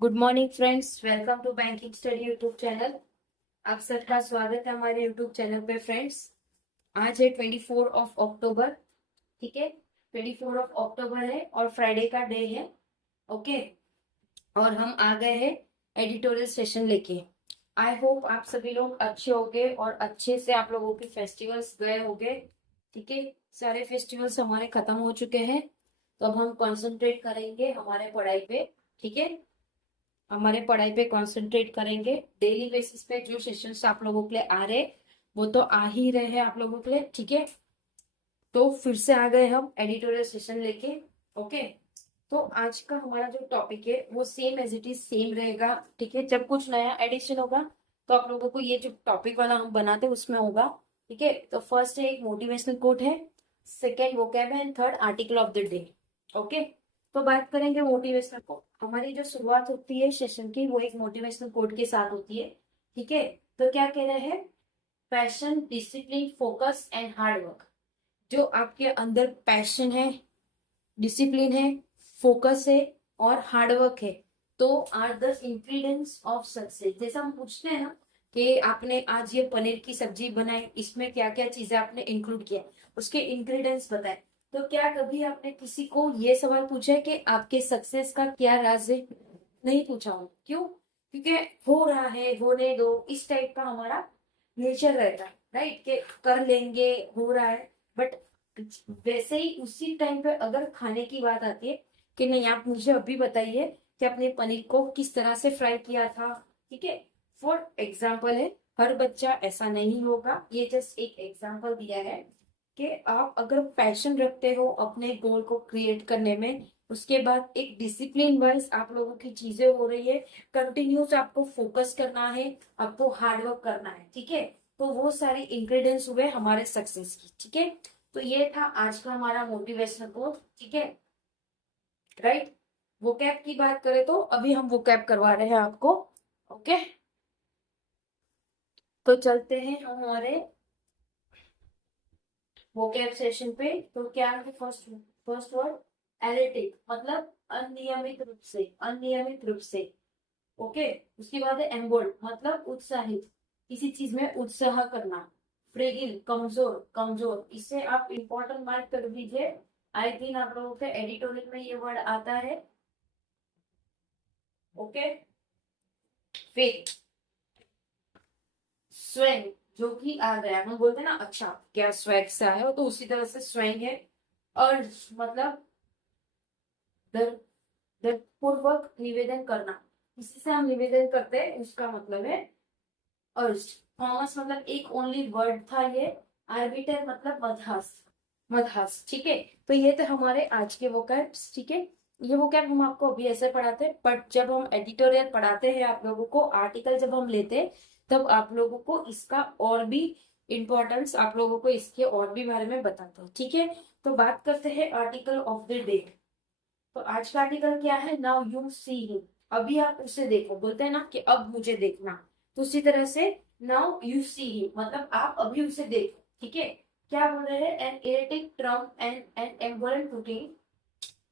Good morning friends, welcome to banking study YouTube channel. आप सबका स्वागत है हमारे यूट्यूब चैनल पे फ्रेंड्स। आज है 24 ऑफ अक्टूबर। ठीक है, 24 ऑफ अक्टूबर है और फ्राइडे का डे है। ओके, और हम आ गए हैं एडिटोरियल सेशन लेके। आई होप आप सभी लोग अच्छे होंगे और अच्छे से आप लोगों के फेस्टिवल्स गए होंगे। ठीक है, सारे फेस्टिवल्स हमारे खत्म हो चुके हैं, तो अब हम कंसंट्रेट करेंगे हमारे पढ़ाई पे। ठीक है, हमारे पढ़ाई पे कंसंट्रेट करेंगे। डेली बेसिस पे जो सेशंस आप लोगों के लिए आ रहे, वो तो आ ही रहे हैं आप लोगों के लिए। ठीक है, तो फिर से आ गए हम एडिटोरियल सेशन लेके। ओके, तो आज का हमारा जो टॉपिक है वो same as it is same रहेगा। ठीक है, जब कुछ नया एडिशन होगा तो आप लोगों को ये जो टॉपिक वाला हम बनाते हैं उसमें होगा। ठीक है, तो फर्स्ट है एक मोटिवेशनल कोट है, सेकेंड वोकैब है and third article of the day. Okay, तो बात करेंगे मोटिवेशनल कोट। हमारी जो शुरुआत होती है सेशन की वो एक मोटिवेशनल कोट के साथ होती है। ठीक है, तो क्या कह रहे हैं? Passion, discipline, focus and hard work. जो आपके अंदर पैशन है, डिसिप्लिन है, फोकस है और हार्डवर्क है, तो are the ingredients of success. जैसा हम पूछते हैं ना कि आपने आज ये पनीर की सब्जी बनाई, इसमें क्या क्या चीजें आपने इंक्लूड किया, उसके इंग्रेडिएंट्स बताए। तो क्या कभी आपने किसी को ये सवाल पूछा है कि आपके सक्सेस का क्या राज है? नहीं पूछा हूं। क्यों? क्योंकि हो रहा है, होने दो, इस टाइप का हमारा नेचर रहता है, राइट? कि कर लेंगे, हो रहा है। बट वैसे ही उसी टाइम पे अगर खाने की बात आती है कि नहीं, आप मुझे अभी बताइए कि आपने पनीर को किस तरह से फ्राई किया था। ठीक है, फॉर एग्जाम्पल है, हर बच्चा ऐसा नहीं होगा, ये जस्ट एक एग्जाम्पल दिया है कि आप अगर पैशन रखते हो अपने गोल को क्रिएट करने में, उसके बाद एक डिसिप्लिन वाइज आप लोगों की चीजें हो रही है, कंटिन्यूस आपको फोकस करना है, आपको हार्डवर्क करना है। ठीक है, तो वो सारे इंग्रेडिएंट्स हुए हमारे सक्सेस की। ठीक है, तो ये था आज का हमारा मोटिवेशनल कोट। ठीक है, राइट? वोकैब की बात करें तो अभी हम वोकैब करवा रहे हैं आपको। ओके, तो चलते हैं हमारे वोकैब सेशन पे। तो क्या है? फर्स्ट फर्स्ट वर्ड एरेटिक, मतलब अनियमित रूप से, अनियमित रूप से। ओके, उसके बाद है एम्बोल्ड, मतलब उत्साहित, किसी चीज में उत्साह करना। फ्रेगिल, कमजोर, कमजोर, इसे आप इंपॉर्टेंट मार्क कर दीजिए। आई थिंक आप लोगों के एडिटोरियल में ये वर्ड आता है। ओके, फिर स्वैग, जो कि आ गया, हम बोलते हैं ना, अच्छा क्या स्वैग से आया हो, तो उसी तरह से स्वैग है। अर्ज, मतलब दर पूर्वक निवेदन करना, किसी से हम निवेदन करते हैं उसका मतलब है अर्ज। थॉमस, मतलब एक ओनली वर्ड था ये। आर्बिटर मतलब मध्यस्थ, मध्यस्थ। ठीक है, तो ये थे हमारे आज के वोकैब्स। ठीक है, ये वोकैब हम आपको अभी ऐसे पढ़ाते हैं, बट जब हम एडिटोरियल पढ़ाते हैं आप लोगों को, आर्टिकल जब हम लेते हैं, तब आप लोगों को इसका और भी इम्पोर्टेंस, आप लोगों को इसके और भी बारे में बताते हैं। ठीक है, तो बात करते हैं आर्टिकल ऑफ द डे। तो आज का आर्टिकल क्या है? नाउ यू सी हिम, अभी आप उसे देखो। बोलते हैं ना कि अब मुझे देखना, तो उसी तरह से नाउ यू सी हिम, मतलब आप अभी उसे देखो। ठीक है, क्या बोल रहे हैं? An erratic Trump and an emboldened Putin,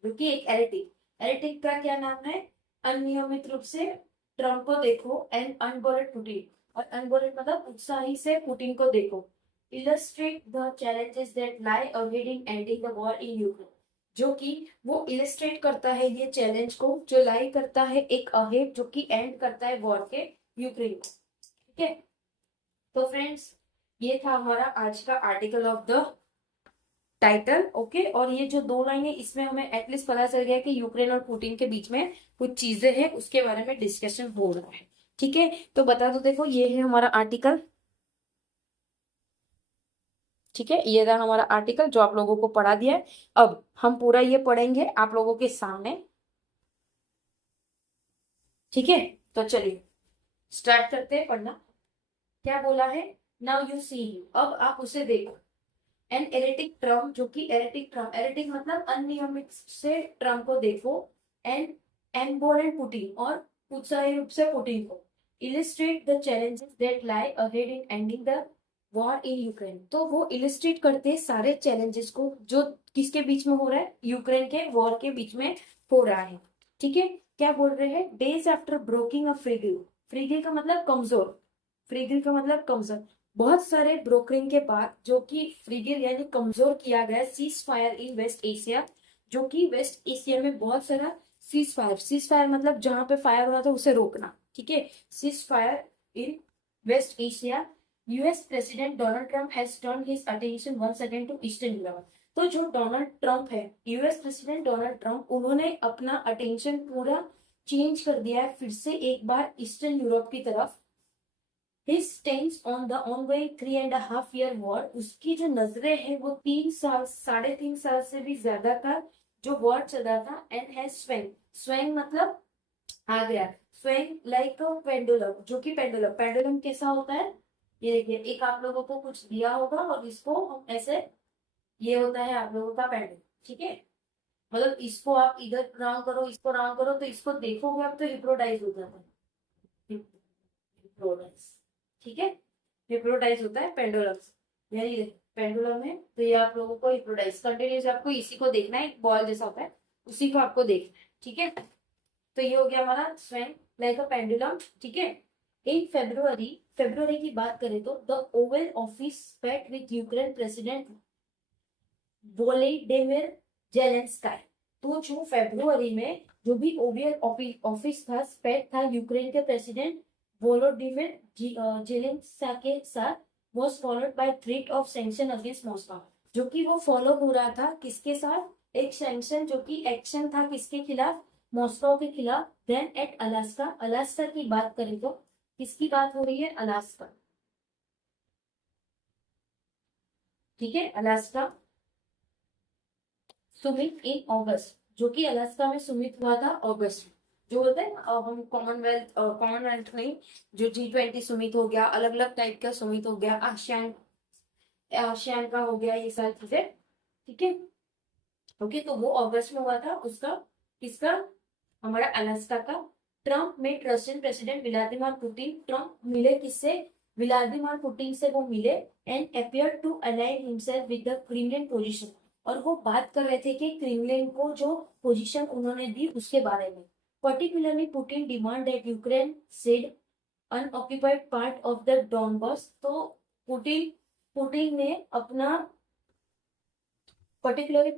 जो कि एक एरेटिक, एरेटिक का क्या नाम है? अनियमित रूप से। ट्रम्प को देखो एंड अनबोलेंट पुटिंग, और अनबोलेंट मतलब उत्साही से पुटिंग को देखो। Illustrate the challenges that lie ahead in ending the war in Ukraine, जो कि वो इलस्ट्रेट करता है ये चैलेंज को, जो लाई करता है एक अहेड, जो कि एंड करता है वॉर के, यूक्रेन को। ठीक है, तो फ्रेंड्स, ये था हमारा आज का article of the title. Okay, और ये जो दो लाइन है इसमें हमें एटलीस्ट पता चल गया कि यूक्रेन और पुतिन के बीच में कुछ चीजें हैं, उसके बारे में डिस्कशन हो रहा है। ठीक है, तो बता दो, देखो ये है हमारा आर्टिकल। ठीक है, ये रहा हमारा आर्टिकल जो आप लोगों को पढ़ा दिया है। अब हम पूरा ये पढ़ेंगे आप लोगों के सामने। ठीक है, तो चलिए स्टार्ट करते हैं पढ़ना। क्या बोला है? नाउ यू सी, अब आप उसे देखो। एन एरेटिक ट्रम, जो कि एरेटिक ट्रम, एरेटिक मतलब अनियमित से, ट्रम को देखो। एंड एम्बोलेंट पुटिंग, और उत्साही रूप से पुटिंग को। Illustrate the challenges that lie ahead in ending the war in Ukraine, तो वो इलिस्ट्रेट करते हैं सारे चैलेंजेस को जो किसके बीच में हो रहा है? यूक्रेन के वॉर के बीच में हो रहा है। ठीक है, क्या बोल रहे हैं, डेज आफ्टर ब्रोकिंग अ फ्रीगिल, फ्रीगिल का मतलब कमजोर, फ्रीगिल का मतलब कमजोर, बहुत सारे ब्रोकरिंग के बाद जो कि फ्रीगिल यानी कमजोर किया गया ceasefire in West Asia, जो कि वेस्ट एशिया में बहुत सारा सीज फायर मतलब जहां पे फायर हो रहा था उसे रोकना, ठीक है, ceasefire in West Asia, US president Donald Trump has turn his attention once again to Eastern Europe. तो जो डोनाल्ड ट्रंप है, यूएस प्रेसिडेंट डोनाल्ड ट्रंप, उन्होंने अपना अटेंशन पूरा चेंज कर दिया है फिर से एक बार ईस्टर्न यूरोप की तरफ। His stance on the ongoing 3.5 year war, उसकी जो नजरें हैं वो 3 साल, 3.5 साल से भी ज्यादा का जो वॉर चल रहा था, एंड हैज स्वेंग, स्वेंग मतलब आ गया, स्वेंग लाइक अ पेंडुलम, जो कि पेंडुलम, पेंडुलम कैसा होता है, ये देखिए, एक आप लोगों को कुछ दिया होगा और इसको हम ऐसे, ये होता है आप लोगों का पेंडुलम, ठीक है, मतलब इसको आप इधर राउंड करो, इसको राउंड करो, तो इसको देखोगे आप तो हिप्नोटाइज हो जाता है, हिप्नोटाइज, ठीक है, हिप्नोटाइज होता है पेंडुलम, यानी पेंडुलम है, तो ये आप लोगों को हिप्नोटाइज, कंटिन्यूस आपको इसी को देखना है, बॉल जैसा होता है, उसी को आपको देखना है, ठीक है, तो ये हो गया हमारा स्वेंग लाइक अ पेंडुलम, ठीक है। इन फेब्रुवरी, फेब्रुवरी की बात करें तो the Oval Office met with Ukraine president Volodymyr Zelensky, तो जो फेब्रुवरी में जो भी ओवल ऑफिस था, स्पेट था यूक्रेन के प्रेसिडेंट वोलोडिमिर जेलेंस्की के साथ, was followed by threat of sanction against Moscow, जो कि वो फॉलो हो रहा था किसके साथ, एक सैंक्शन जो कि एक्शन था किसके खिलाफ, मॉस्को के खिलाफ। देन एट अलास्का, अलास्का की बात करें तो किसकी बात हो रही है, अलास्का, ठीक है, अलास्का सुमित इन अगस्त, जो कि अलास्का में सुमित हुआ था अगस्त में, जो होता है हम कॉमनवेल्थ में जो G20 सुमित हो गया, अलग अलग टाइप का सुमित हो गया, आसियान, आसियान का हो गया, ये सारी चीजें, ठीक है, ओके, तो वो अगस्त में हुआ था, उसका किसका, हमारा अलास्का का। ट्रम्प में Russian president Vladimir Putin, Trump मिले किससे, व्लादिमीर पुतिन से वो मिले, and appear to align himself with the Kremlin position, और वो बात कर रहे थे कि क्रेमलिन को जो पोजीशन उन्होंने दी उसके बारे में। Particularly Putin demand that Ukraine said unoccupied part of the Donbas, तो पुतिन पुतिन ने अपना पर्टिकुलरली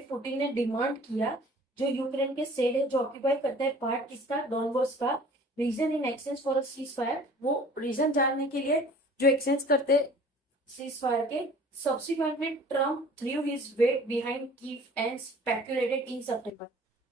पुतिन ने डिमांड किया जो यूक्रेन के सेड है, जो ऑक्यूपाई करता है पार्ट किसका, डॉनबास का, region in exchange for a ceasefire, वो रीजन जानने के लिए जो एक्सचेंज करते सीज फायर के। Subsequently Trump threw his weight behind Kyiv and speculated in सितंबर,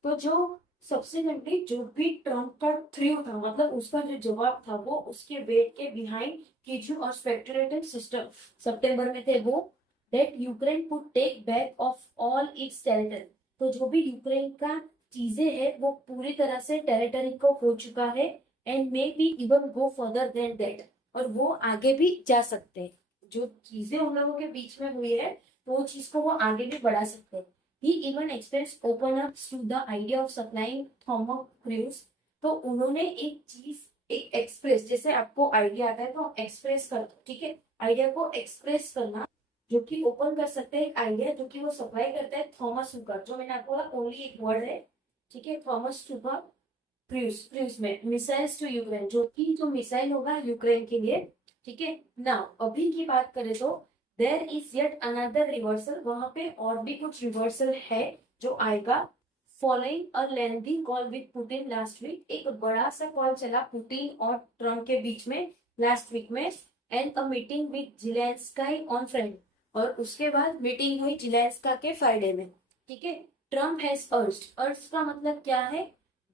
तो जो सब्सिक्वेंटली जो भी ट्रम्प का थ्रू था, मतलब उसका जो जवाब था वो उसके वेट के बिहाइंड कीजू और स्पेकुलेटेड सिस्टम सितंबर में थे वो, that Ukraine could take back of all its territory, तो जो भी यूक्रेन का चीजें है वो पूरी तरह से टेरिटरी को हो चुका है, and may be even go further than that, और वो आगे भी जा सकते हैं, जो चीजें उन लोगों के बीच में हुई है तो वो चीज को वो आगे भी बढ़ा सकते हैं। He even express open up to the idea of supplying thermal cruise, तो उन्होंने एक चीज, एक एक्सप्रेस, जैसे आपको आइडिया आता है तो एक्सप्रेस कर दो, ठीक है, आइडिया को एक्सप्रेस करना, जो कि ओपन कर सकते हैं एक आइडिया, जो कि वो सप्लाई करता है थॉमस हुकर, जो मैंने आपको बोला ओनली एक वर्ड है, ठीक है, थॉमस हुकर क्रूज, क्रूज में मिसाइल्स टू यूक्रेन, जो कि जो मिसाइल होगा यूक्रेन के लिए, ठीक है ना। अभी की बात करें तो there is yet another reversal, वहां पे और भी कुछ रिवर्सल है जो आएगा। Following a lengthy call with Putin last week, एक बड़ा सा कॉल चला पुतिन और ट्रम्प के बीच में लास्ट वीक में, and a meeting with Zelensky on Friday, और उसके बाद मीटिंग हुई जेलेंस्की के फ्राइडे में, ठीक है। ट्रम्प हैज अर्ज्ड, अर्ज का मतलब क्या है,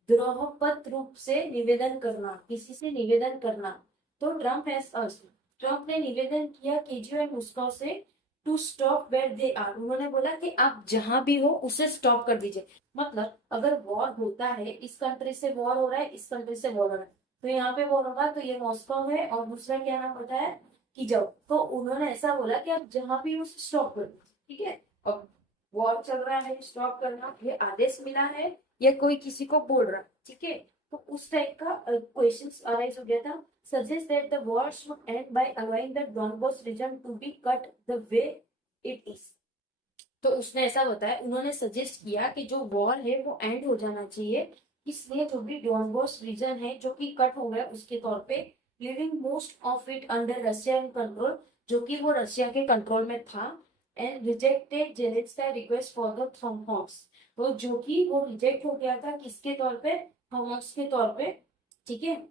द्रोहपत्र रूप से निवेदन करना, किसी से निवेदन करना, तो ट्रम्प हैज अर्ज्ड, ट्रम्प ने निवेदन किया केजीओ एंड मॉस्को से to stop where they are, उन्होंने बोला कि आप जहां भी हो उसे स्टॉप कर दीजिए, मतलब अगर वॉर होता है, इस कंट्री से वॉर हो रहा है, इस कंट्री से वॉर हो रहा है, तो यहाँ पे वॉर होगा तो ये मॉस्को है, और दूसरा क्या नाम बताया कि जाओ, तो उन्होंने ऐसा बोला कि आप जहां भी उसे स्टॉप कर दो, ठीक है। अब वॉर चल रहा है, स्टॉप करना, ये आदेश मिला है या कोई किसी को बोल रहा है, ठीक है, तो उस टाइप का क्वेश्चन अराइज हो गया था। Suggest that the war should end by allowing the Donbas region to be cut the way it is, तो उसने ऐसा बताया, उन्होंने सजेस्ट किया कि जो वॉर है वो एंड हो जाना चाहिए, इसलिए जो भी डोनबॉस रीजन है जो कि कट हो गया उसके तौर पे, living most of it under Russian control, जो कि वो रशिया के कंट्रोल में था, and rejected Zelensky request for the Thomas, तो जो कि वो रिजेक्ट हो गया था किसके तौर पे, थॉमस के तौर पे, ठीक है।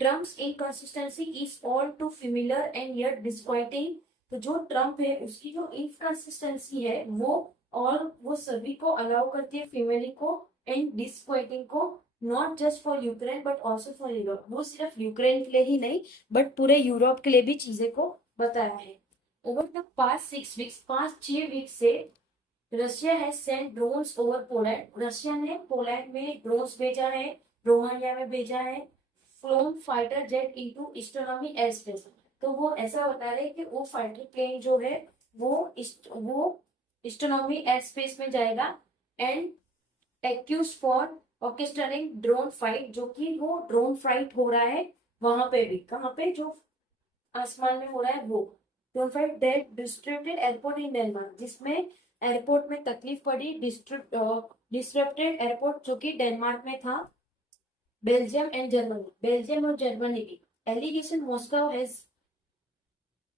Trump's inconsistency is all too familiar and yet disquieting, तो जो ट्रम्प है उसकी जो इनकंसिस्टेंसी है वो, और वो सभी को अलाउ करती है फीमेल को एंड डिस्क्वाइटिंग को, not just for Ukraine but also for Europe, वो सिर्फ यूक्रेन के लिए ही नहीं बट पूरे यूरोप के लिए भी चीजें को बताया है। Over the past 6 weeks, 5-6 week से Russia has sent drones over Poland, Russia ने पोलैंड में ड्रोन्स भेजा है, रोमानिया में भेजा है, flown fighter jet into Estonian air space, तो वो ऐसा बता रहे कि वो फाइटर प्लेन जो है वो इस्टोनॉमी एयर स्पेस में जाएगा, and accuse for orchestrating drone fight, जो कि वो ड्रोन फाइट हो रहा है वहां पे भी, कहाँ पे, जो आसमान में हो रहा है वो drone fight, that disrupted airport in Denmark, जिसमें एयरपोर्ट में तकलीफ पड़ी, डिस्ट्रप्टेड एयरपोर्ट जो कि डेनमार्क में था, बेल्जियम एंड जर्मनी, बेल्जियम और जर्मनी भी, एलिगेशन मॉस्को हैज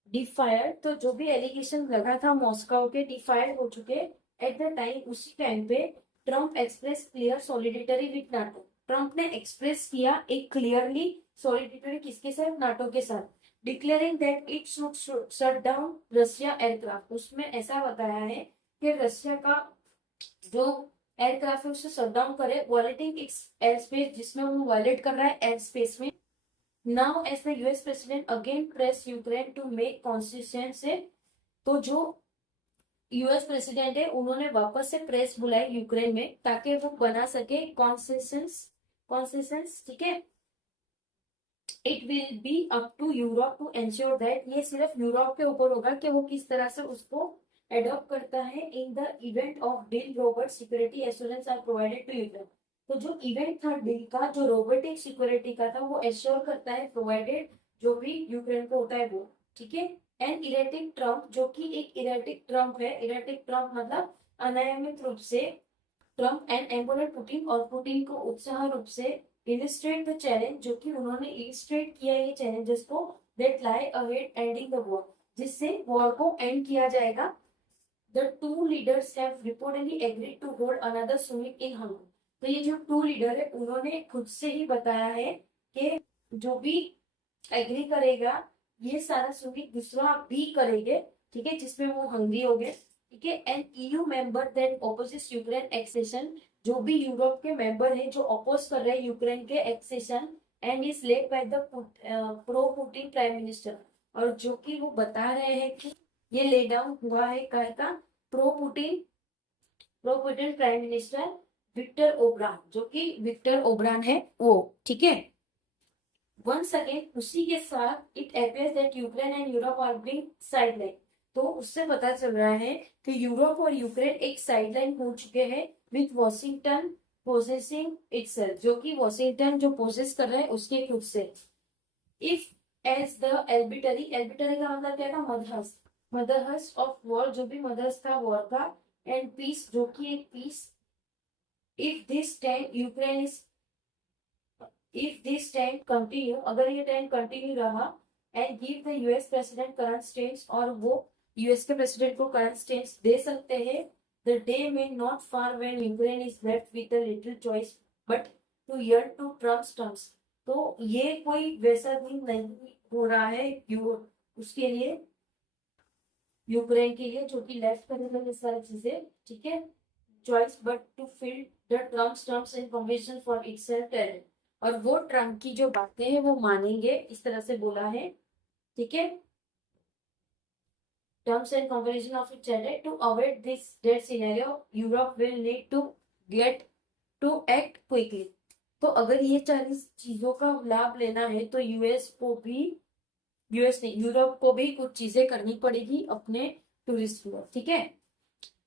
डिफायर, तो जो भी एलिगेशन लगा था मॉस्को के डिफायर हो चुके एट द टाइम, उसी टाइम पे Trump express clear solidarity with NATO, Trump ने एक्सप्रेस किया एक क्लियरली सॉलिडिटरी किसके साथ, नाटो के साथ, declaring that it should shut down Russia aircraft, उसमें ऐसा बताया है कि रशिया का जो एयरक्राफ्ट है उसे शट डाउन करे, वायलेटिंग इट्स एयर स्पेस, जिसमें वो वायलेट कर रहा है एयर स्पेस में। Now as the US president again press Ukraine to make constitution से, तो जो यूएस प्रेसिडेंट है उन्होंने वापस से प्रेस बुलाई यूक्रेन में ताकि वो बना सके कॉन्सेशंस, ठीक है। It will be up to Europe to ensure that, ये सिर्फ यूरोप के ऊपर होगा कि वो किस तरह से उसको एडॉप्ट करता है, in the event of deal robust security assurance are provided to Ukraine, तो जो इवेंट था डील का, जो रोबोटिक सिक्योरिटी का था, वो एश्योर करता है, प्रोवाइडेड जो भी यूक्रेन को होता है वो, ठीक है। एंड इरेटिक ट्रम्प, जो कि एक इरेटिक ट्रम्प है, इरेटिक ट्रम्प मतलब अनियमित रूप से, ट्रम्प एंड एम्बोलर पुतिन, और पुतिन को उत्साह रूप से इलिस्ट्रेट द चैलेंज, जो कि उन्होंने इलिस्ट्रेट किया ये चैलेंजेस को, that lie ahead ending the war, जिससे वॉर को एंड किया जाएगा। The two leaders have reportedly agreed to hold another summit in Hungary, तो ये जो टू लीडर है उन्होंने खुद से ही बताया है कि जो भी एग्री करेगा ये सारा समिट दूसरा भी करेंगे, ठीक है, जिसमें वो हंगरी हो गए, ठीक है। And EU member that opposite Ukraine accession, जो भी यूरोप के मेंबर है जो अपोज कर रहे हैं यूक्रेन के accession, and is led by the pro Putin prime minister, और जो कि वो बता रहे हैं कि ये ले डाउन हुआ है का pro Putin prime minister Viktor ओब्रान, जो कि विक्टर ओब्रान है वो, ठीक है। वंस अगेन उसी के साथ it appears that Ukraine and Europe are being sideline, तो उससे पता चल रहा है कि यूरोप और यूक्रेन एक साइडलाइन हो चुके हैं, विथ वॉशिंगटन पोजेसिंग इटसेल्फ, जो कि वॉशिंगटन जो पोजेस कर रहा है उसके खुद से। इफ एज द एल्बिटरी, एल्बिटरी का मतलब क्या था, मध्यस्थ, मध्यस्थ ऑफ वॉर, जो भी मध्यस्थ था वॉर का, एंड पीस, जो कि एक peace, if this trend Ukraine is, if this trend continue, अगर ये ट्रेंड कंटिन्यू रहा, and give the US president current states, और वो यूएस के प्रेसिडेंट को करंट स्टेट्स दे सकते हैं, द डे में not far when Ukraine is left with a little choice but to year to Trump's terms, तो ये कोई वैसा दिन नहीं हो रहा है उसके लिए, यूक्रेन के लिए, जो कि लेफ्ट करेगा ये सारी चीजें, ठीक है, choice but to fill the Trump's terms and condition for itself territory, और वो ट्रम्प की जो बातें हैं वो मानेंगे, इस तरह से बोला है, ठीक है। Terms and condition of it territory, to avoid this date scenario Europe will need to get to act quickly, तो अगर ये 40 चीजों का लाभ लेना है तो यूएस नहीं, यूरोप को भी कुछ चीजें करनी पड़ेगी अपने टूरिस्ट में, ठीक है।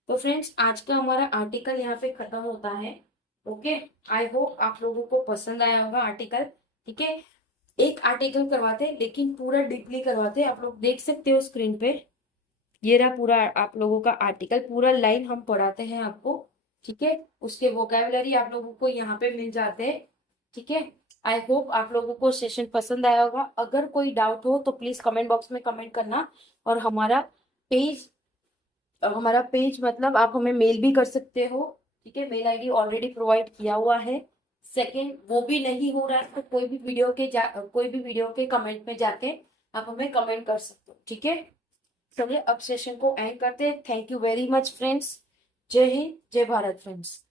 तो फ्रेंड्स आज का हमारा आर्टिकल यहाँ पे खत्म होता है, ओके। आई होप आप लोगों को पसंद आया होगा आर्टिकल, ठीक है। एक आर्टिकल करवाते हैं लेकिन पूरा डीपली करवाते हैं, आप लोग देख सकते हो स्क्रीन पे, ये रहा पूरा आप लोगों का आर्टिकल, पूरा लाइन हम पढ़ाते हैं आपको, ठीक है। उसके वोकैबुलरी आप लोगों को यहाँ पे मिल जाते हैं, ठीक है। आई होप आप लोगों को सेशन पसंद आया होगा। अगर कोई डाउट हो तो प्लीज कमेंट बॉक्स में कमेंट करना। और हमारा पेज मतलब आप हमें मेल भी कर सकते हो, ठीक है। मेल आईडी ऑलरेडी प्रोवाइड किया हुआ है। सेकंड, वो भी नहीं हो रहा है तो कोई भी वीडियो के कमेंट में जाके आप हमें कमेंट कर सकते हो, ठीक है। चलिए अब सेशन को एंड करते हैं। Thank you very much friends. जय हिंद, जय भारत फ्रेंड्स।